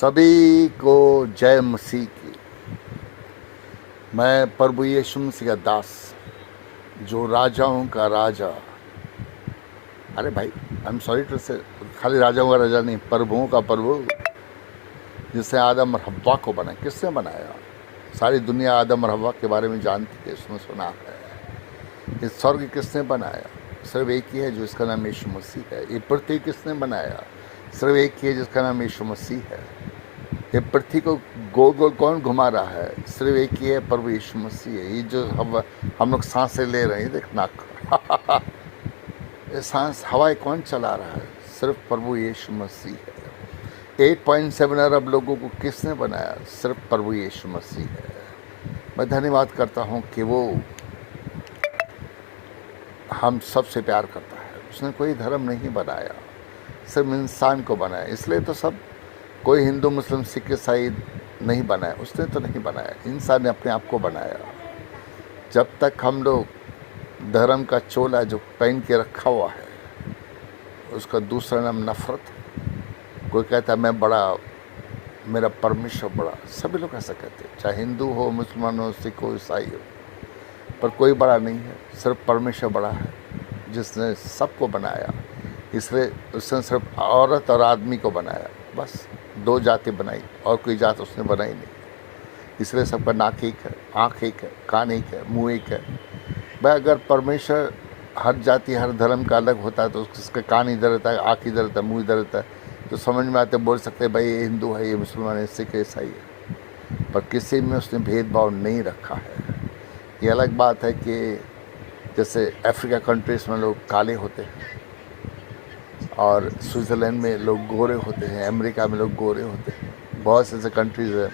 सभी को जय मसीह की। मैं प्रभु यीशु मसीह का दास, जो राजाओं का राजा। अरे भाई, आई एम सॉरी टू से, खाली राजाओं का राजा नहीं, प्रभुओं का प्रभु, जिसने आदम और हव्वा को बनाया। किसने बनाया? सारी दुनिया आदम और हव्वा के बारे में जानती है, उसने सुना है। इस स्वर्ग किसने बनाया? सिर्फ एक ही है, जो इसका नाम यीशु मसीह है। ये पृथ्वी किसने बनाया? सिर्फ एक ही है, जिसका नाम यीशु मसीह है। ये पृथ्वी को गोल गोल कौन घुमा रहा है? सिर्फ एक ही है, प्रभु यीशु मसीह है। ये जो हम लोग सांसें ले रहे हैं, देख नाक ये सांस हवाएं कौन चला रहा है? सिर्फ प्रभु यीशु मसीह है। 8.7 अरब लोगों को किसने बनाया? सिर्फ प्रभु यीशु मसीह है। मैं धन्यवाद करता हूँ कि वो हम सबसे प्यार करता है। उसने कोई धर्म नहीं बनाया, सिर्फ इंसान को बनाया। इसलिए तो सब, कोई हिंदू मुस्लिम सिख ईसाई नहीं बनाया, उसने तो नहीं बनाया, इंसान ने अपने आप को बनाया। जब तक हम लोग धर्म का चोला जो पहन के रखा हुआ है, उसका दूसरा नाम नफरत है। कोई कहता है मैं बड़ा, मेरा परमेश्वर बड़ा। सभी लोग ऐसा कहते हैं, चाहे हिंदू हो, मुसलमान हो, सिख हो, ईसाई हो, पर कोई बड़ा नहीं है। सिर्फ परमेश्वर बड़ा है, जिसने सबको बनाया। इसलिए उसने सिर्फ औरत और आदमी को बनाया, बस 2 जाति बनाई, और कोई जात उसने बनाई नहीं। इसलिए सबका नाक एक है, आँख एक है, कान एक है, मुँह एक है। भाई, अगर परमेश्वर हर जाति हर धर्म का अलग होता है, तो उसका कान इधर रहता है, आँख इधर रहता है, मुँह इधर रहता है, तो समझ में आते, बोल सकते हैं भाई ये हिंदू है, ये मुसलमान है, सिख है, ईसाई है। पर किसी में उसने भेदभाव नहीं रखा है। ये अलग बात है कि जैसे अफ्रीका कंट्रीज में लोग काले होते हैं, और स्विट्ज़रलैंड में लोग गोरे होते हैं, अमेरिका में लोग गोरे होते हैं। बहुत से ऐसे कंट्रीज हैं,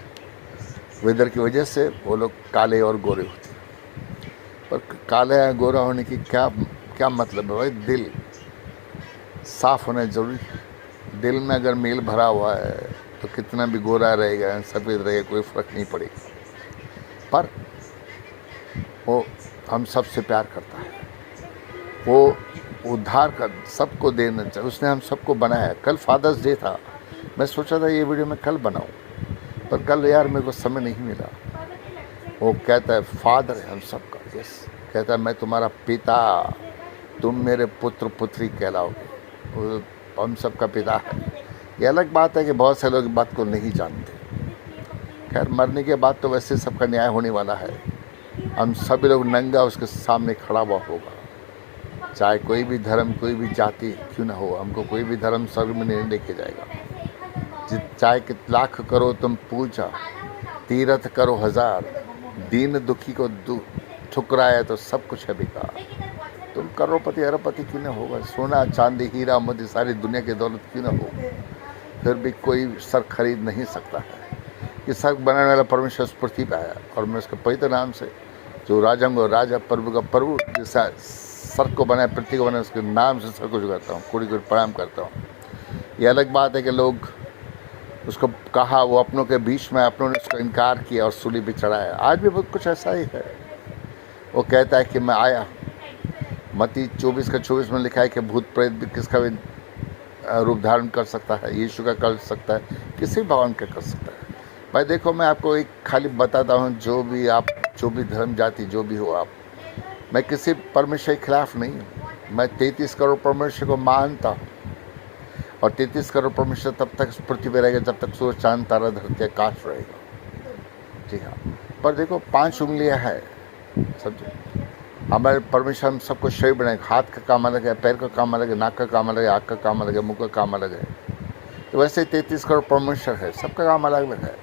वेदर की वजह से वो लोग काले और गोरे होते हैं। पर काले या गोरा होने की क्या मतलब है भाई? दिल साफ होना जरूरी है। दिल में अगर मेल भरा हुआ है, तो कितना भी गोरा रहेगा, सफ़ेद रहेगा, कोई फ़र्क नहीं पड़ेगा। पर वो हम सबसे प्यार करता है, वो उद्धार कर सबको देना चाहिए। उसने हम सबको बनाया। कल फादर्स डे था, मैं सोचा था ये वीडियो मैं कल बनाऊं, पर कल यार मेरे को समय नहीं मिला। वो कहता है फादर है हम सबका, यस, कहता है मैं तुम्हारा पिता, तुम मेरे पुत्र पुत्री कहलाओगे। वो हम सबका पिता है। ये अलग बात है कि बहुत से लोग बात को नहीं जानते। खैर, मरने के बाद तो वैसे सबका न्याय होने वाला है। हम सभी लोग नंगा उसके सामने खड़ा हुआ होगा। चाहे कोई भी धर्म, कोई भी जाति क्यों ना हो, हमको कोई भी धर्म स्वर्ग में नहीं लेके जाएगा। चाहे कि लाख करो तुम पूजा, तीर्थ करो 1000, दीन दुखी को ठुकराया तो सब कुछ है बेकार। तुम करोड़पति अरबपति क्यों ना होगा, सोना चांदी हीरा मोती सारी दुनिया की दौलत क्यों ना हो, फिर भी कोई सर खरीद नहीं सकता है। ये सर बनाने वाला परमेश्वर पृथ्वी पर आया, और मैं उसके पवित्र नाम से, जो राजा को राजा, प्रभु का प्रभु, जैसा सर को बनाया, पृथ्वी को बनाया, उसके नाम से सर को झुकाता हूँ, कोड़ी कोड़ी प्रणाम करता हूँ। ये अलग बात है कि लोग उसको कहा, वो अपनों के बीच में अपनों ने उसका इनकार किया और सूली पे चढ़ाया। आज भी बहुत कुछ ऐसा ही है। वो कहता है कि मैं आया, मत्ती 24:24 में लिखा है कि भूत प्रेत भी किसका भी रूप धारण कर सकता है, यीशु का कर सकता है, किसी भगवान का कर सकता है। भाई देखो, मैं आपको एक खाली बताता हूँ, जो भी आप, जो भी धर्म जाति जो भी हो आप, मैं किसी परमेश्वर के खिलाफ नहीं हूँ। मैं 33 करोड़ परमेश्वर को मानता हूँ, और 33 करोड़ परमेश्वर तब तक पृथ्वी पर रहेगा जब तक सूरज चांद तारा धरती आकाश रहेगा। जी हाँ, पर देखो 5 उंगलियाँ है, समझो। हमारे परमेश्वर हम सबको शरीर बनाए। हाथ का काम अलग है, पैर का काम अलग है, नाक का काम अलग है, आँख का काम अलग है, मुँह का काम अलग है। तो वैसे 33 करोड़ परमेश्वर है, सबका काम अलग अलग है।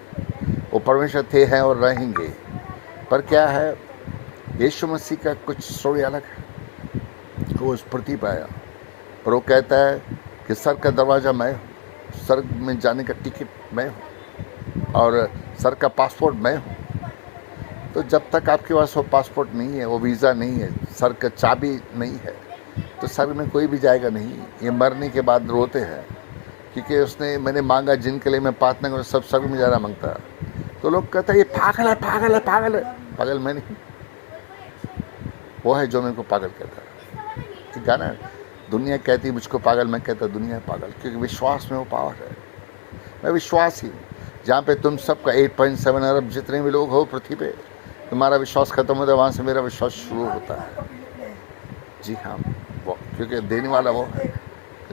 वो परमेश्वर थे, हैं और रहेंगे। पर क्या है, यीशु मसीह का कुछ स्टोरी अलग है। वो उस पृथ्वी पर आया, और वो कहता है कि सर का दरवाज़ा मैं हूँ, स्वर्ग में जाने का टिकट मैं हूँ, और सर का पासपोर्ट मैं हूँ। तो जब तक आपके पास वो पासपोर्ट नहीं है, वो वीज़ा नहीं है, सर का चाबी नहीं है, तो स्वर्ग में कोई भी जाएगा नहीं। ये मरने के बाद रोते हैं, क्योंकि उसने, मैंने मांगा जिनके लिए मैं प्रार्थना करूँ, सब स्वर्ग में जाना मांगता है। तो लोग कहते हैं ये पागल है, पागल है, पागल है। पागल मैं नहीं, वो है जो मेरे को पागल कहता है। ठीक है ना, दुनिया कहती है मुझको पागल, मैं कहता दुनिया है पागल, क्योंकि विश्वास में वो पावर है। मैं विश्वास ही, जहाँ पे तुम सबका 8.7 अरब जितने भी लोग हो पृथ्वी पे, तुम्हारा विश्वास खत्म होता है, वहाँ से मेरा विश्वास शुरू होता है। जी हाँ, वो क्योंकि देने वाला वो है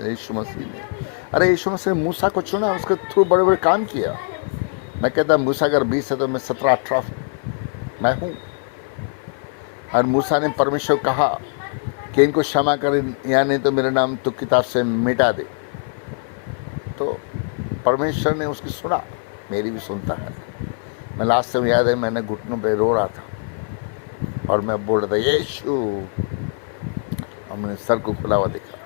यीशु मसीह ने। अरे यीशु मसीह ने मूसा को चुना, उसके थ्रू बड़े बड़े काम किया। मैं कहता मूसा अगर 20 है तो मैं 17-18 मैं हूँ। और मूसा ने परमेश्वर को कहा कि इनको क्षमा कर, या नहीं तो मेरा नाम तो किताब से मिटा दे। तो परमेश्वर ने उसकी सुना, मेरी भी सुनता है। मैं लास्ट टाइम याद है मैंने घुटनों पे रो रहा था और मैं बोल रहा था यीशु, और मैंने सर को खुला हुआ देखा,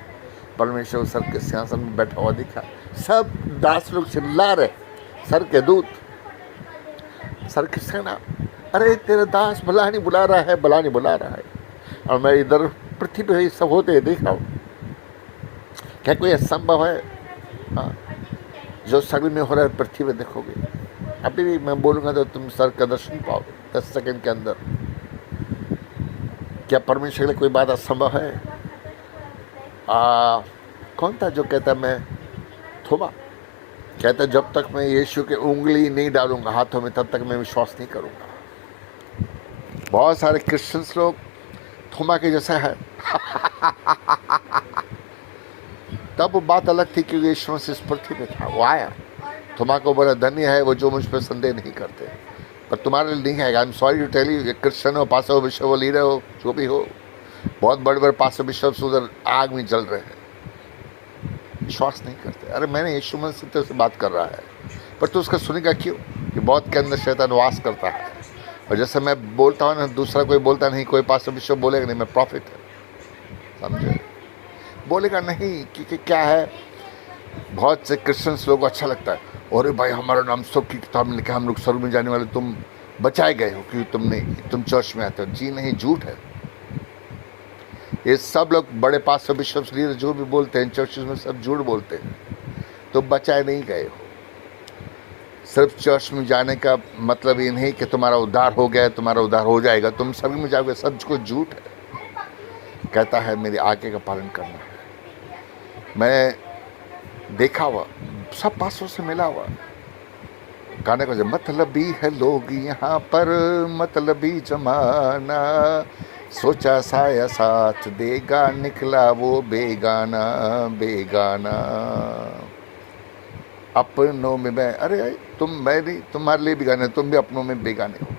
परमेश्वर सर के सिंहासन में बैठा हुआ दिखा। सब दास लोग चिल्ला रहे, सर के दूत, सर की सेना, अरे तेरा दास भला नहीं बुला रहा है, भला नहीं बुला रहा है। और मैं इधर पृथ्वी पे सब होते देखा हूँ। क्या कोई असंभव है? हाँ, जो सभी में हो रहा है पृथ्वी पे देखोगे। अभी भी मैं बोलूँगा तो तुम सर का दर्शन पाओगे 10 सेकंड के अंदर। क्या परमेश्वर के लिए कोई बात असंभव है? कौन था जो कहता मैं थोमा कहता जब तक मैं यीशु के उंगली नहीं डालूंगा हाथों में तब तक मैं विश्वास नहीं करूंगा। बहुत सारे क्रिश्चियंस लोग थोमा के जैसा है। तब वो बात अलग थी क्योंकि यीशु मसीह इस पृथ्वी पे था, वो आया। थोमा को बड़ा धन्य है वो जो मुझ पर संदेह नहीं करते, पर तुम्हारे लिए नहीं है। I am sorry to tell you, Christian हो, पास्टर हो, बिशप हो, लीडर हो, जो भी हो, बहुत बड़े बड़े पास्टर बिशप उधर आग में जल रहे हैं, विश्वास नहीं करते। अरे मैंने यीशु मसीह से बात कर रहा है, पर तू उसका सुनेगा क्यों? कि बहुत के अंदर शैतान वास करता है। और जैसे मैं बोलता हूँ ना, दूसरा कोई बोलता नहीं, कोई पास्टर बिशप बोलेगा नहीं मैं प्रॉफिट है, समझे, बोलेगा नहीं। क्योंकि क्या है, बहुत से क्रिश्चियंस लोगों को अच्छा लगता है, अरे भाई हमारा नाम सब की किताब में लिखा, हम लोग स्वर्ग में जाने वाले, तुम बचाए गए हो क्योंकि तुम चर्च में आते हो। जी नहीं, झूठ है। ये सब लोग बड़े पास्टर बिशप लीडर जो भी बोलते हैं चर्चेस में, सब झूठ बोलते हैं। तुम बचाए नहीं गए हो। सिर्फ चर्च में जाने का मतलब ये नहीं कि तुम्हारा उद्धार हो गया, तुम्हारा उद्धार हो जाएगा, तुम स्वर्ग में जाओगे, सब कुछ झूठ है। कहता है मेरी आज्ञा का पालन करना है। मैं देखा हुआ, सब पासों से मिला हुआ गाने को, मतलबी है लोग यहाँ पर, मतलबी जमाना, सोचा साया साथ देगा, निकला वो बेगाना बेगाना। अपनों में मैं, अरे तुम, मैं नहीं, तुम्हारे लिए भी गाने, तुम भी अपनों में बेगाने हो।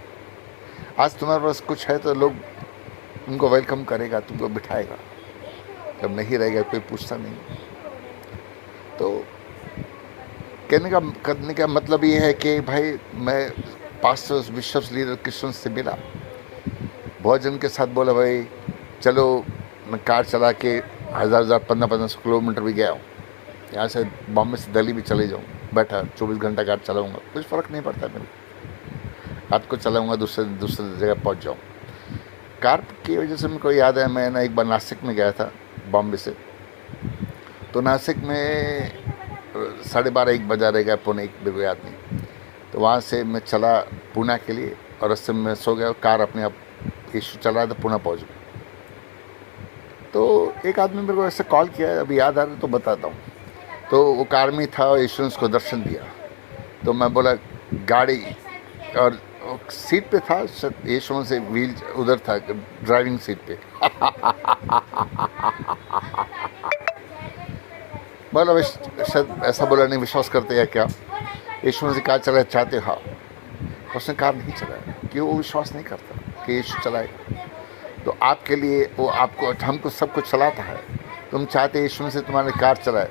आज तुम्हारे पास कुछ है तो लोग तुमको वेलकम करेगा, तुमको बिठाएगा, जब नहीं रहेगा कोई पूछता नहीं। तो करने का मतलब ये है कि भाई मैं पास्टर्स बिशप्स लीडर क्रिश्चियन से मिला, बहुत जन के साथ बोला भाई चलो मैं कार चला के 1500 किलोमीटर भी गया हूँ, यहाँ से बॉम्बे से दिल्ली भी चले जाऊँ, बैठा 24 घंटा कार चलाऊँगा, कुछ फ़र्क नहीं पड़ता मेरे, रात को चलाऊँगा, दूसरे जगह पहुँच जाऊँ। कार की वजह से मेरे को याद है, मैं ना एक बार नासिक में गया था बॉम्बे से, तो नासिक में 12:30-1 बजा रहेगा, पौने 1 मेरे को याद नहीं। तो वहाँ से मैं चला पूना के लिए और रस्ते में सो गया, कार अपने आप यीशु चला रहा था, पूना पहुँच गया। तो एक आदमी मेरे को ऐसे कॉल किया, अभी याद आ रहा है तो बताता हूँ। तो वो कार में था और यीशु ने उसको दर्शन दिया। तो मैं बोला गाड़ी, और सीट पे था यीशु से, व्हील उधर था ड्राइविंग सीट पे। बोला शायद ऐसा बोला, नहीं विश्वास करते या क्या, यीशु से कार चलाए चाहते हो? उसने कार नहीं चलाया कि वो विश्वास नहीं करता कि यीशु चलाएगा। तो आपके लिए वो आपको, हमको सब कुछ चलाता है, तुम चाहते यीशु से तुम्हारे कार चलाए,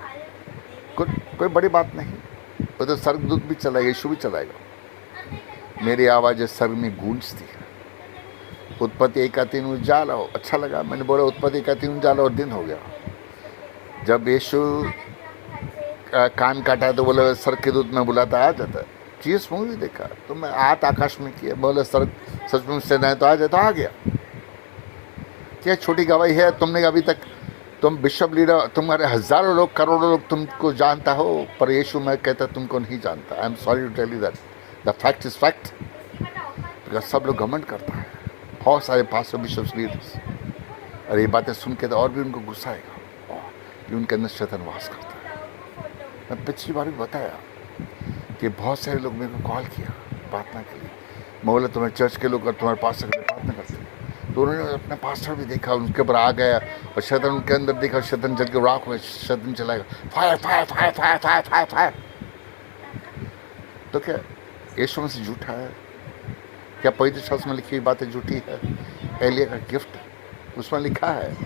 कोई बड़ी बात नहीं। वो तो स्वर्गदूत भी चलाएगा, यीशु भी चलाएगा। मेरी आवाज़ स्वर्ग में गूंजती है, उत्पत्ति 1-3 उजाला हो। अच्छा लगा, मैंने बोला उत्पत्ति 1-3 उजाला और दिन हो गया। जब यीशु कान काटा तो बोले स्वर्ग के दूत में बुलाता आ जाता है। जीसस मूवी देखा तो मैं हाथ आकाश में किया, बोले स्वर्ग सचमुच से नहीं तो आ जाए, तो आ गया। क्या छोटी गवाही है? तुमने अभी तक, तुम बिशप लीडर, तुम्हारे हज़ारों लोग, करोड़ों लोग तुमको जानता हो, पर यीशु मैं कहता तुमको नहीं जानता। I am sorry to tell you that, the fact is fact. Because सब लोग घमंड करता है, बहुत सारे पास्टर बिशप लीडर्स, और ये बातें सुन के तो और भी उनको गुस्सा आएगा कि उनके अंदर शैतान वास करता है। मैं पिछली बार भी बताया, कि बहुत सारे लोग मेरे को कॉल किया प्रार्थना के लिए। मैं बोला तुम्हारे चर्च के लोग और तुम्हारे पास्टर के लिए प्रार्थना करते हैं। तो उन्होंने अपना पास्टर भी देखा, उनके ऊपर आ गया और शैतान उनके अंदर देखा, शैतान जल के राख हुआ, शैतान चलाएगा, fire fire fire fire fire fire fire. तो क्या यीशु मसीह झूठा है? क्या पवित्र शास्त्र में लिखी हुई बातें झूठी है? एलिया का गिफ्ट उसमें लिखा है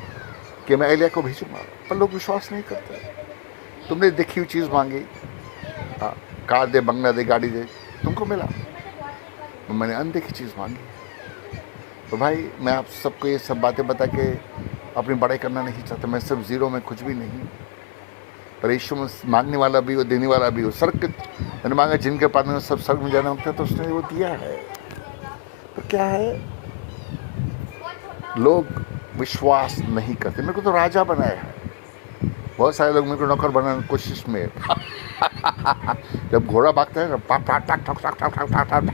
कि मैं एलिया को भेजूंगा, पर लोग विश्वास नहीं करते। तुमने देखी हुई चीज़ मांगी, हाँ, कार दे, बंगला दे, गाड़ी दे, तुमको मिला। मैंने अनदेखी चीज़ मांगी। तो भाई मैं आप सबको ये सब बातें बता के अपनी बड़ाई करना नहीं चाहता। मैं सिर्फ ज़ीरो में कुछ भी नहीं, पर यीशु में मांगने वाला भी हो, देने वाला भी हो। स्वर्ग मैंने मांगा, जिनके पास में सब स्वर्ग में जाना होता है, तो उसने वो दिया है। तो क्या है, लोग विश्वास नहीं करते। मेरे को तो राजा बनाया है। बहुत सारे लोग मेरे को नौकर बनाने की कोशिश में जब घोड़ा भागता है ना, पाप टाक टाक टाक टाक टाक टाक टाक,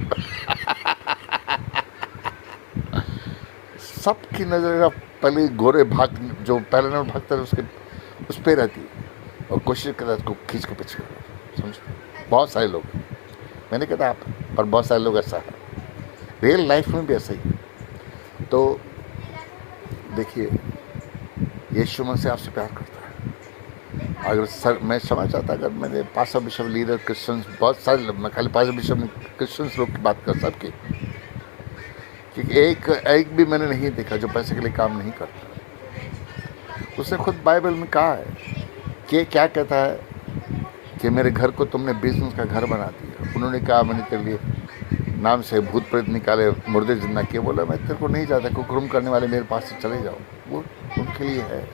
सबकी नजर पहले घोड़े भाग, जो पहले नंबर भागता है उसके उस पर रहती है और कोशिश करता है उसको खींच के पीछे। समझ, बहुत सारे लोग, मैंने कहा आप, पर बहुत सारे लोग ऐसा है। रियल लाइफ में भी ऐसा ही है। तो देखिए, यीशु मसीह आपसे प्यार करता है। अगर सर मैं क्षमा चाहता, अगर मैंने पास्टर बिशप लीडर क्रिश्चियंस, बहुत सारे लोग, मैं खाली पास्टर बिशप क्रिश्चियंस लोग की बात कर सबकी, क्योंकि एक भी मैंने नहीं देखा जो पैसे के लिए काम नहीं करता। उसने खुद बाइबल में कहा है कि क्या कहता है कि मेरे घर को तुमने बिजनेस का घर बना दिया। उन्होंने कहा मैंने तेरे लिए नाम से भूत प्रेत निकाले, मुर्दे जिंदा किए। बोला मैं तेरे को नहीं चाहता, कुकर्म करने वाले मेरे पास से चले जाओ। वो उनके लिए है।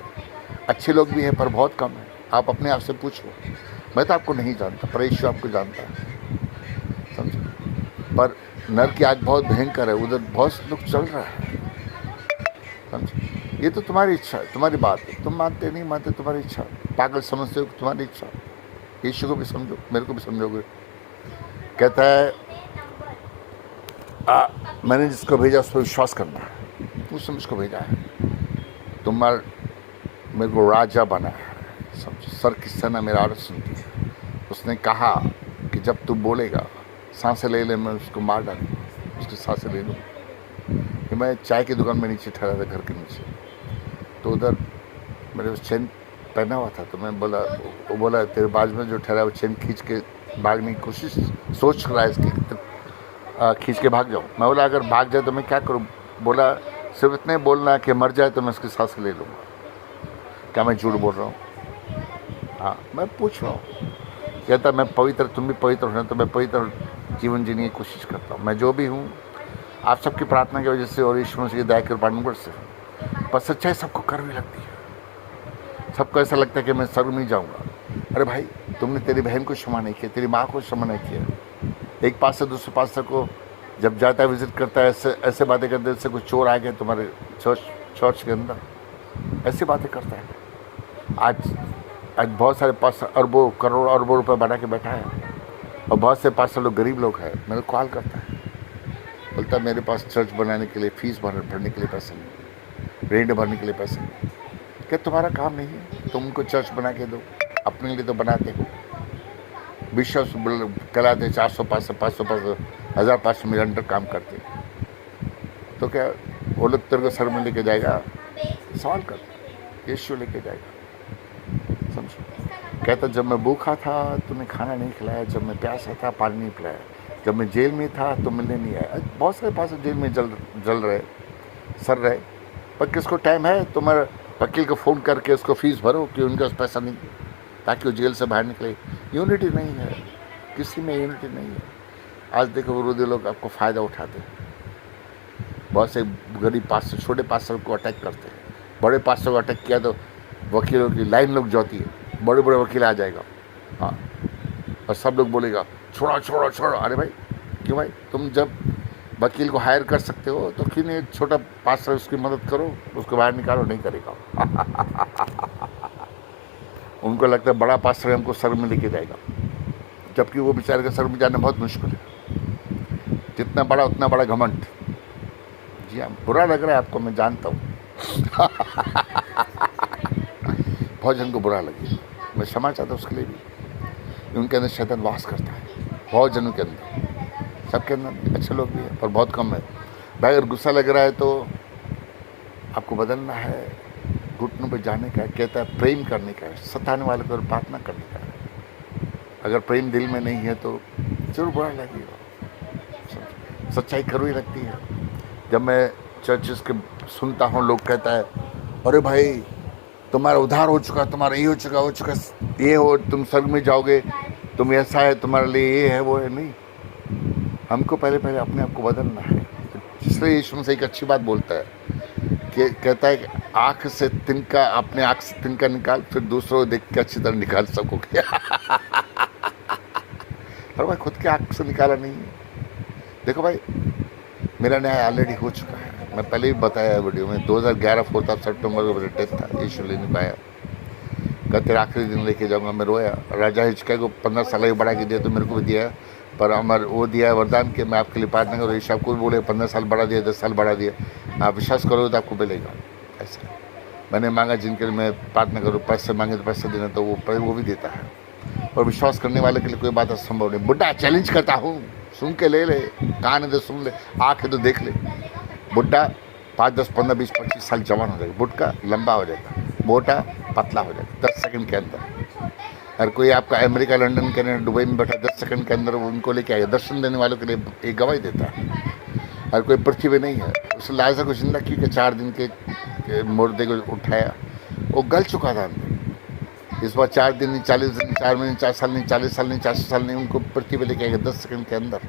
अच्छे लोग भी हैं पर बहुत कम है। आप अपने आप से पूछो। मैं तो आपको नहीं जानता, पर यीशु आपको जानता है। समझो, पर नर की आग बहुत भयंकर है, उधर बहुत लोग चल रहा है। समझो, ये तो तुम्हारी इच्छा है, तुम्हारी बात है। तुम मानते नहीं मानते, तुम्हारी इच्छा। पागल समझते हो, तुम्हारी इच्छा। यीशु को भी समझो, मेरे को भी समझोगे। कहता है मैंने जिसको भेजा उस पर विश्वास करना है। उसने मुझको भेजा है, तुम्हारे मेरे को राजा बना है। समझो, सर की सेना मेरा आर्डर सुनती है। उसने कहा कि जब तू बोलेगा सांसें ले ले, मैं उसको मार डालूंगा, उसकी सांसें ले लूँगा। कि मैं चाय की दुकान में नीचे ठहरा था, घर के नीचे, तो उधर मेरे चेन पहना हुआ था। तो मैं बोला, वो बोला तेरे बाज में जो ठहरा वो चेन खींच के भागने की कोशिश सोच रहा है इसकी, खींच के भाग जाऊँ। मैं बोला अगर भाग जाए तो मैं क्या करूँ? बोला सिर्फ इतने बोलना कि मर जाए तो मैं उसकी सांसें ले लूँगा। क्या मैं झूठ बोल रहा हूँ? हाँ, मैं पूछ रहा हूँ। कहता मैं पवित्र, तुम भी पवित्र हो, तो मैं पवित्र जीवन जीने की कोशिश करता हूँ। मैं जो भी हूँ आप सबकी प्रार्थना की वजह से और यीशु मसीह की दया कृपा अनुग्रह से, पर सच्चाई सबको कड़वी लगती है। सबको ऐसा लगता है कि मैं स्वर्ग नहीं जाऊँगा। अरे भाई, तुमने तेरी बहन को क्षमा नहीं किया, तेरी माँ को क्षमा नहीं किया। एक पास्टर दूसरे पास्टर को जब जाता है, विजिट करता है, ऐसे बातें करते जैसे कोई चोर आ गए तुम्हारे चर्च के अंदर, ऐसी बातें करता है। आज बहुत सारे पास्टर अरबों करोड़ों अरबों रुपए बना के बैठा है, और बहुत से पास्टर लोग गरीब लोग हैं। मेरे को कॉल करता है, बोलता है मेरे पास चर्च बनाने के लिए फीस भरने के लिए पैसे नहीं, रेंट भरने के लिए पैसे नहीं। क्या तुम्हारा काम नहीं है? तुम उनको चर्च बना के दो, अपने लिए तो बनाते हो। बिशप कहलाते 400 500 500 500 1500 मेरे अंडर काम करते। तो क्या वो लोग तेरे को सर में लेके जाएगा? सवाल कर, यीशु लेके जाएगा। समझो, कहता जब मैं भूखा था तूने खाना नहीं खिलाया, जब मैं प्यासा था पानी नहीं पिलाया, जब मैं जेल में था तो मिलने नहीं आया। बहुत सारे पास जेल में जल रहे, सर रहे, पर किसको टाइम है? तुम्हारे वकील को फ़ोन करके उसको फीस भरो कि उनके पास पैसा नहीं, ताकि वो जेल से बाहर निकले। यूनिटी नहीं है, किसी में यूनिटी नहीं है। आज देखो विरोधी लोग आपको फ़ायदा उठाते हैं। बहुत से गरीब पास्टर, छोटे पास्टर को अटैक करते हैं। बड़े पास्टर को अटैक किया तो वकीलों की लाइन लोग जोती है, बड़े बड़े वकील आ जाएगा। हाँ, और सब लोग बोलेगा छोड़ा छोड़ा छोड़ा। अरे भाई, क्यों भाई? तुम जब वकील को हायर कर सकते हो तो क्यों नहीं छोटा पास्टर उसकी मदद करो, उसको बाहर निकालो? नहीं करेगा। उनको लगता है बड़ा पास्टर हमको सर में लेके जाएगा, जबकि वो बेचारे का सर में जाना बहुत मुश्किल है। जितना बड़ा उतना बड़ा घमंड। जी हाँ, बुरा लग रहा है आपको, मैं जानता हूँ। बहुत जन को बुरा लगे, मैं क्षमा चाहता हूँ उसके लिए भी। उनके अंदर शैतान वास करता है। बहुत जनों के अंदर, सबके अंदर अच्छे लोग भी हैं पर बहुत कम है। भाई अगर गुस्सा लग रहा है तो आपको बदलना है, घुटनों पे जाने का है, कहता है प्रेम करने का है, सताने वाले को बात ना करने का है। अगर प्रेम दिल में नहीं है तो जरूर बुरा लगेगा, सच्चाई कड़वी लगती है। जब मैं चर्चिस के सुनता हूँ लोग कहता है अरे भाई तुम्हारा उद्धार हो चुका, तुम्हारा ये हो चुका, ये हो, तुम स्वर्ग में जाओगे, तुम ऐसा है, तुम्हारे लिए ये है वो है। नहीं, हमको पहले अपने आप को बदलना है। इसलिए यीशु से एक अच्छी बात बोलता है कि कहता है कि आँख से तिनका, अपने आँख से तिनका निकाल, फिर दूसरों को देख के अच्छी तरह निकाल सकोगे। और भाई खुद के आँख से निकाला नहीं है। देखो भाई मेरा न्याय ऑलरेडी हो चुका है, मैं पहले भी बताया वीडियो में। 2011 4 सितंबर को मेरा डेथ था, यीशु ले नहीं पाया। कल तेरा आखिरी दिन लेके जाऊंगा, मैं रोया। राजा हिचका को 15 साल ही बढ़ा के दिया तो मेरे को भी दिया, पर अमर वो दिया है वरदान के मैं आपके लिए प्रार्थना करूँ। यीशु आपको भी बोले 15 साल बढ़ा दिया, 10 साल बढ़ा दिया, आप विश्वास करोगे तो आपको मिलेगा। ऐसा मैंने मांगा, जिनके लिए मैं प्रार्थना करूँ, पैसे मांगे तो पैसे देना, तो वो भी देता है। और विश्वास करने वाले के लिए कोई बात असंभव नहीं। बुढ़ा चैलेंज करता हूँ, सुन के ले, कान है तो सुन ले, आँख है तो देख ले। बुढ़ा 5, 10, 15, 20, 25 साल जवान हो जाएगा, बुढ़का लंबा हो जाएगा, मोटा पतला हो जाएगा 10 सेकंड के अंदर। हर कोई आपका अमेरिका, लंदन, कनाडा, दुबई में बैठा 10 सेकंड के अंदर उनको लेके आएगा। दर्शन देने वालों के लिए एक गवाही देता है। हर कोई पृथ्वी में नहीं है। उस लाजर को जिंदा की 4 दिन के मुर्दे को उठाया, वो गल चुका था अंदर। इस बार 4 दिन नहीं, 40 दिन, 4 महीने, 4 साल नहीं, 40 साल नहीं, 400 साल नहीं, उनको पृथ्वी पे लेके आएगा 10 सेकंड के अंदर,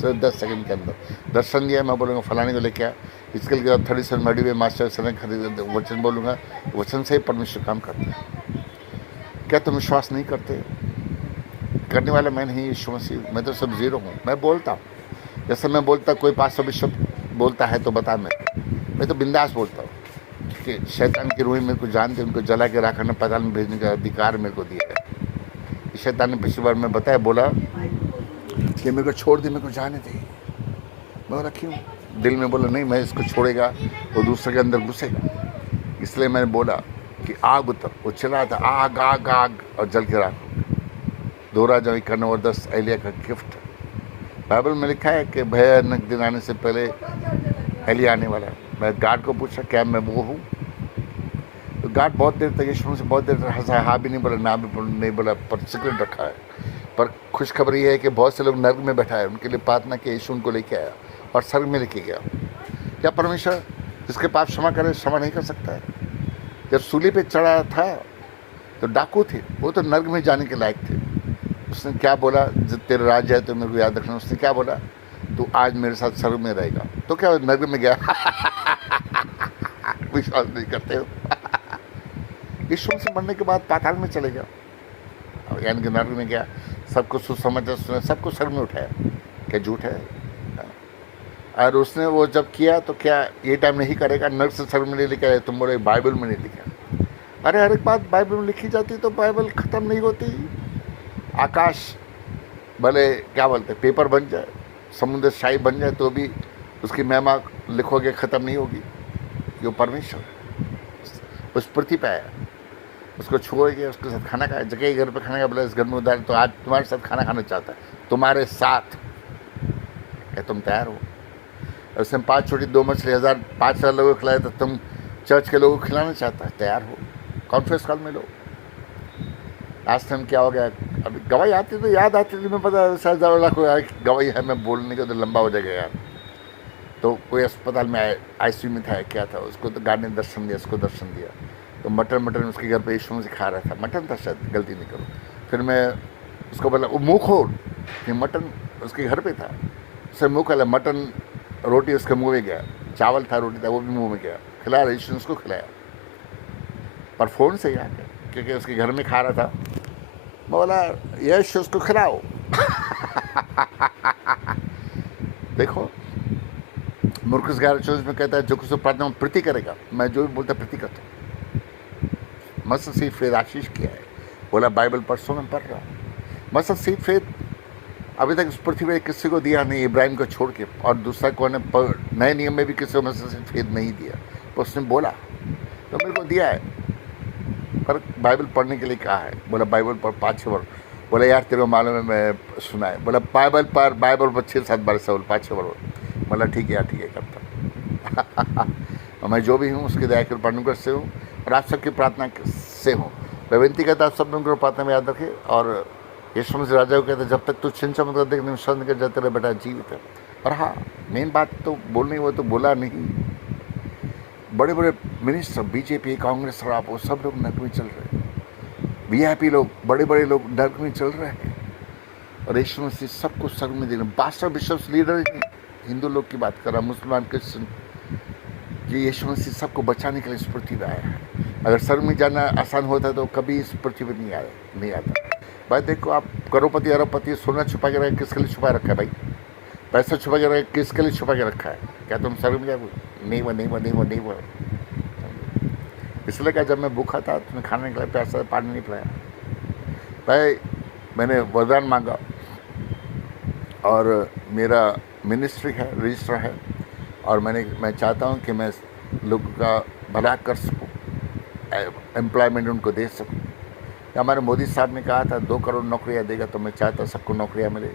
सिर्फ 10 सेकंड के अंदर। दर्शन दिया, मैं बोलूँगा फलाने को लेके आ, इसके लिए 37 मडी में मास्टर से खरीद वचन बोलूँगा, वचन से ही परमेश्वर काम करते हैं। क्या तुम विश्वास नहीं करते? करने वाला मैं नहीं, यीशु मसीह। मैं तो सब जीरो हूँ। मैं बोलता हूँ, जैसे मैं बोलता, कोई 500 विश्व बोलता है तो बता, मैं तो बिंदास बोलता हूँ कि शैतान की रूह मेरे को जानते, उनको जला के राखना, पताल में भेजने का अधिकार मेरे को दिया है। शैतान ने पिछली बार मैं बताया, बोला कि मेरे को छोड़ दे, मेरे को जाने दे। मैं रखी हूँ, दिल में बोला नहीं, मैं इसको छोड़ेगा वो दूसरे के अंदर घुसेगा। इसलिए मैंने बोला कि आग उतर, वो चला था आग आग आग, और जल के राख। 2 राजाओं की 10 एलिया का गिफ्ट। बाइबल में लिखा है कि भयानक दिन आने से पहले एलिया आने वाला है। मैं गार्ड को पूछा क्या मैं वो हूँ? तो गार्ड बहुत देर तक यीशु से बहुत देर तक हंसा, हाँ भी नहीं बोला, ना भी नहीं बोला, पर सीक्रेट रखा है। पर खुशखबरी ये है कि बहुत से लोग नर्क में बैठा है, उनके लिए प्रार्थना की, यीशु उनको लेके आया और स्वर्ग में लेके गया। क्या परमेश्वर जिसके पाप क्षमा करे, क्षमा नहीं कर सकता है? जब सूली पे चढ़ा था तो डाकू थे, वो तो नर्क में जाने के लायक थे। उसने क्या बोला, जब तेरा राज्य है तो मेरे को याद रखना। उसने क्या बोला, तू आज मेरे साथ स्वर्ग में रहेगा। तो क्या नर्क में गया? विश्वास नहीं करते हो? यीशु से मरने के बाद पाताल में चले गया, यानी कि नर्क में गया। सबको सुसमाचार सुना, सबको सर में उठाया। क्या झूठ है? और उसने वो जब किया तो क्या ये टाइम नहीं करेगा? नर्क से सर में नहीं लिखा है, तुम बोले बाइबल में नहीं लिखा। अरे हर एक बात बाइबल में लिखी जाती तो बाइबल ख़त्म नहीं होती। आकाश भले क्या बोलते पेपर बन जाए, समुद्र शाही बन जाए, तो भी उसकी महिमा लिखोगे ख़त्म नहीं होगी। जो परमेश्वर उस पृथ्वी पे आया, उसको छोड़ेंगे, उसके साथ खाना खाए, जगह घर पे खाना खा, बोला इस घर में उधार, तो आज तुम्हारे साथ खाना खाना चाहता है, तुम्हारे साथ। क्या तुम तैयार हो? उसने 5 रोटी 2 मछली 5,000 लोगों को खिलाया, तो तुम चर्च के लोगों को खिलाना चाहता है? तैयार हो? कॉन्फ्रेंस कॉल में लो। लास्ट टाइम क्या हो गया, अभी गवाही आती तो याद आती थी, मैं पता 10,000 लाख गवाही है, मैं बोलने का तो लंबा हो जाएगा यार। तो कोई अस्पताल में ICU में था, क्या था, उसको तो गार्ड ने दर्शन दिया, उसको दर्शन दिया, तो मटन उसके घर पे यीशु से खा रहा था, मटन था शायद, गलती नहीं करो। फिर मैं उसको बोला, वो मुँह खोल, कि मटन उसके घर पे था। उससे मुँह खोला, मटन रोटी उसके मुँह में गया, चावल था, रोटी था, वो भी मुँह में गया। खिलाया, यीशु ने उसको खिलाया, पर फ़ोन से ही आके, क्योंकि उसके घर में खा रहा था। मैं बोला यीशु उसको खिलाओ। देखो मुर्कुस 11:24 में कहता है, जो कुछ प्रार्थना में प्रति करेगा, मैं जो भी बोलता प्रति करता हूँ। मस्टर्ड सीड फेथ आशीष किया है, बोला बाइबल परसों में पढ़ रहा हूँ। मस्टर्ड सीड फेथ अभी तक इस पृथ्वी में किसी को दिया नहीं, इब्राहिम को छोड़ के, और दूसरा कौन है, नए नियम में भी किसी को मस्टर्ड सीड फेथ नहीं दिया, पर उसने बोला तो मेरे को दिया है। पर बाइबल पढ़ने के लिए कहा है, बोला बाइबल पढ़ 5-6 बार। बोला यार तेरे को मालूम है मैं सुना है, बोला बाइबल पर 6-7 बार से बोल 5-6 बार बोल। बोला ठीक है यार, ठीक है करता। और मैं जो भी हूँ उसकी दया कृपा अनुग्रह से हूँ और आप सबकी प्रार्थना से हूँ। मैं विनती करता आप सब लोगों को प्रार्थना में याद रखें। और यीशु मसीह राजा को कहते जब तक तू छिन चमत्कार देखने में विश्वास नहीं कर जाते रहे बेटा जीवित है। और हाँ, मेन बात तो बोलनी, वो तो बोला नहीं, बड़े बड़े मिनिस्टर बीजेपी कांग्रेस और आप वो सब लोग नरक में चल रहे हैं, वीआईपी लोग बड़े बड़े लोग नरक में चल रहे हैं। और यीशु मसीह सबको स्वर्ग में देने, पास्टर बिशप्स लीडर, हिंदू लोग की बात कर रहा, मुसलमान क्रिश्चियन, ये यीशु मसीह सबको बचाने के लिए इस पृथ्वी पर आया है। अगर स्वर्ग में जाना आसान होता तो कभी इस पृथ्वी पर नहीं आता। भाई देखो, आप करोड़पति अरबपति सोना छुपा के रखे, किसके लिए छुपा रखा है भाई? पैसा छुपा के रखे, किसके लिए छुपा के रखा है? क्या तुम स्वर्ग में जाओगे? नहीं वो। इसलिए क्या, जब मैं भूखा था तुम्हें खाने के लिए प्यासा पानी नहीं पिलाया। भाई मैंने वरदान मांगा और मेरा मिनिस्ट्री है, रजिस्टर है, और मैं चाहता हूँ कि मैं लोगों का भला कर सकूँ, एम्प्लॉयमेंट उनको दे सकूँ। हमारे मोदी साहब ने कहा था 2 करोड़ नौकरियाँ देगा, तो मैं चाहता सबको नौकरियाँ मिले।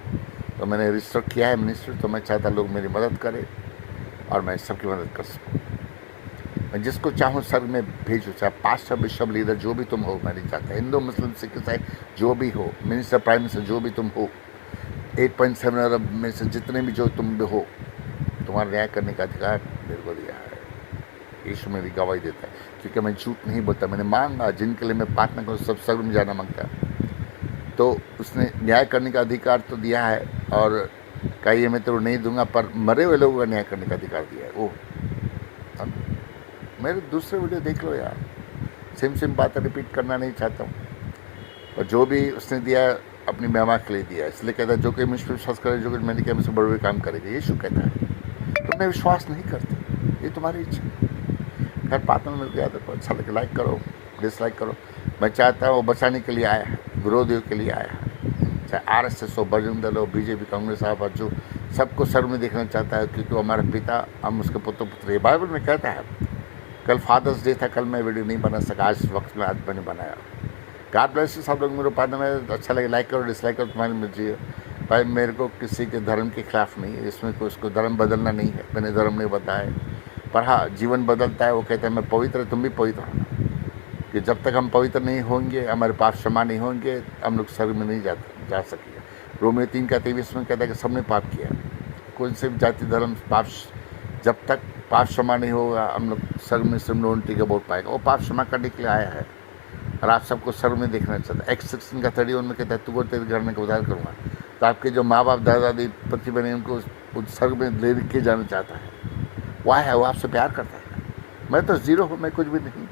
तो मैंने रजिस्टर किया है मिनिस्ट्री, तो मैं चाहता लोग मेरी मदद करें और मैं सबकी मदद कर सकूँ। मैं जिसको चाहूँ सर में भेजूँ, चाहे पास्टर बिशप लीडर जो भी तुम हो, मैं नहीं चाहता हिंदू मुस्लिम सिख ईसाई जो भी हो, मिनिस्टर प्राइम मिनिस्टर जो भी तुम हो, 8.7 अरब में से जितने भी जो तुम भी हो, तुम्हारा न्याय करने का अधिकार मेरे को दिया है। यीशु मेरी गवाही देता है, क्योंकि मैं झूठ नहीं बोलता। मैंने मांगा, जिनके लिए मैं प्रार्थना करूँ सब स्वर्ग में जाना मांगता है, तो उसने न्याय करने का अधिकार तो दिया है। और कहिए मैं तो नहीं दूंगा, पर मरे हुए लोगों का न्याय करने का अधिकार दिया है। वो मेरे दूसरे वीडियो देख लो यार, सेम बातें रिपीट करना नहीं चाहता हूँ। और जो भी उसने दिया है अपनी महिमा के लिए दिया है, इसलिए कहता है जो कोई मुझ पर विश्वास करे, जो कुछ मैंने किया मुझसे बड़े बड़े काम करेगा। यीशु कहता है, तुमने विश्वास नहीं करते, ये तुम्हारी इच्छा। खैर प्रार्थना में मिल गया तो अच्छा लगे, लाइक करो डिसलाइक करो। मैं चाहता हूँ बचाने के लिए आया है, विरोधियों के लिए आया है, चाहे RSS हो, बजरंग दल हो, बीजेपी कांग्रेस आप, जो सबको सर में देखना चाहता है, क्योंकि वो हमारा पिता, हम उसके पुत्र पुत्र है। बाइबल में कहता है, कल फादर्स डे था, कल मैं वीडियो नहीं बना सका, आज वक्त में आज मैंने बनाया। गॉड ब्लेस यू सब लोग। मेरे प्रार्थना में अच्छा लगे, लाइक करो डिसलाइक करो, तुम्हारी मर्जी है भाई। मेरे को किसी के धर्म के खिलाफ नहीं है, इसमें कोई उसको धर्म बदलना नहीं है, मैंने धर्म नहीं बताया। पर हाँ, जीवन बदलता है। वो कहते हैं मैं पवित्र, तुम भी पवित्र होना, कि जब तक हम पवित्र नहीं होंगे, हमारे पाप क्षमा नहीं होंगे, हम लोग स्वर्ग में नहीं जा सकेंगे। रोमियो 3:23 में कहता है कि सबने पाप किया, कोई से भी जाति धर्म पाप, जब तक पाप क्षमा नहीं होगा हम लोग स्वर्ग में सिर्फ उल्टी का बोल पाएगा। वो पाप क्षमा करने के लिए आया है और आप सबको स्वर्ग में देखना चाहता है। Acts 16:31 में कहता है तू तेरे घर में उद्धार करूँगा। तो आपके जो माँ बाप दादा दादी पति बने, उनको स्वर्ग में ले के जाना चाहता है। वह है, वो आपसे प्यार करता है। मैं तो जीरो हूँ, मैं कुछ भी नहीं।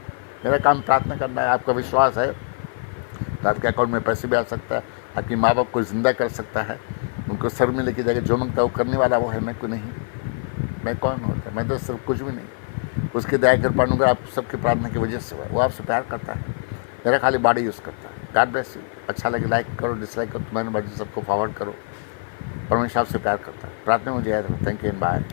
मेरा काम प्रार्थना करना है। आपका विश्वास है तो आपके अकाउंट में पैसे भी आ सकता है, आपकी माँ बाप को जिंदा कर सकता है, उनको स्वर्ग में लेके जाकर जो मांगता है वो करने वाला वो है। मैं को नहीं, मैं कौन होता है? मैं तो सिर्फ कुछ भी नहीं। उसकी दया कृपा अनुग्रह आप सबकी प्रार्थना की वजह से हुआ। वो आपसे प्यार करता है, मेरा खाली बॉडी यूज़ करता है। God bless you. अच्छा लगे लाइक करो डिसलाइक करो, तुम्हारी मर्जी, सबको फॉरवर्ड करो। परमेश्वर आपसे प्यार करता है। प्रार्थना मुझे याद रखो। Thank you and bye.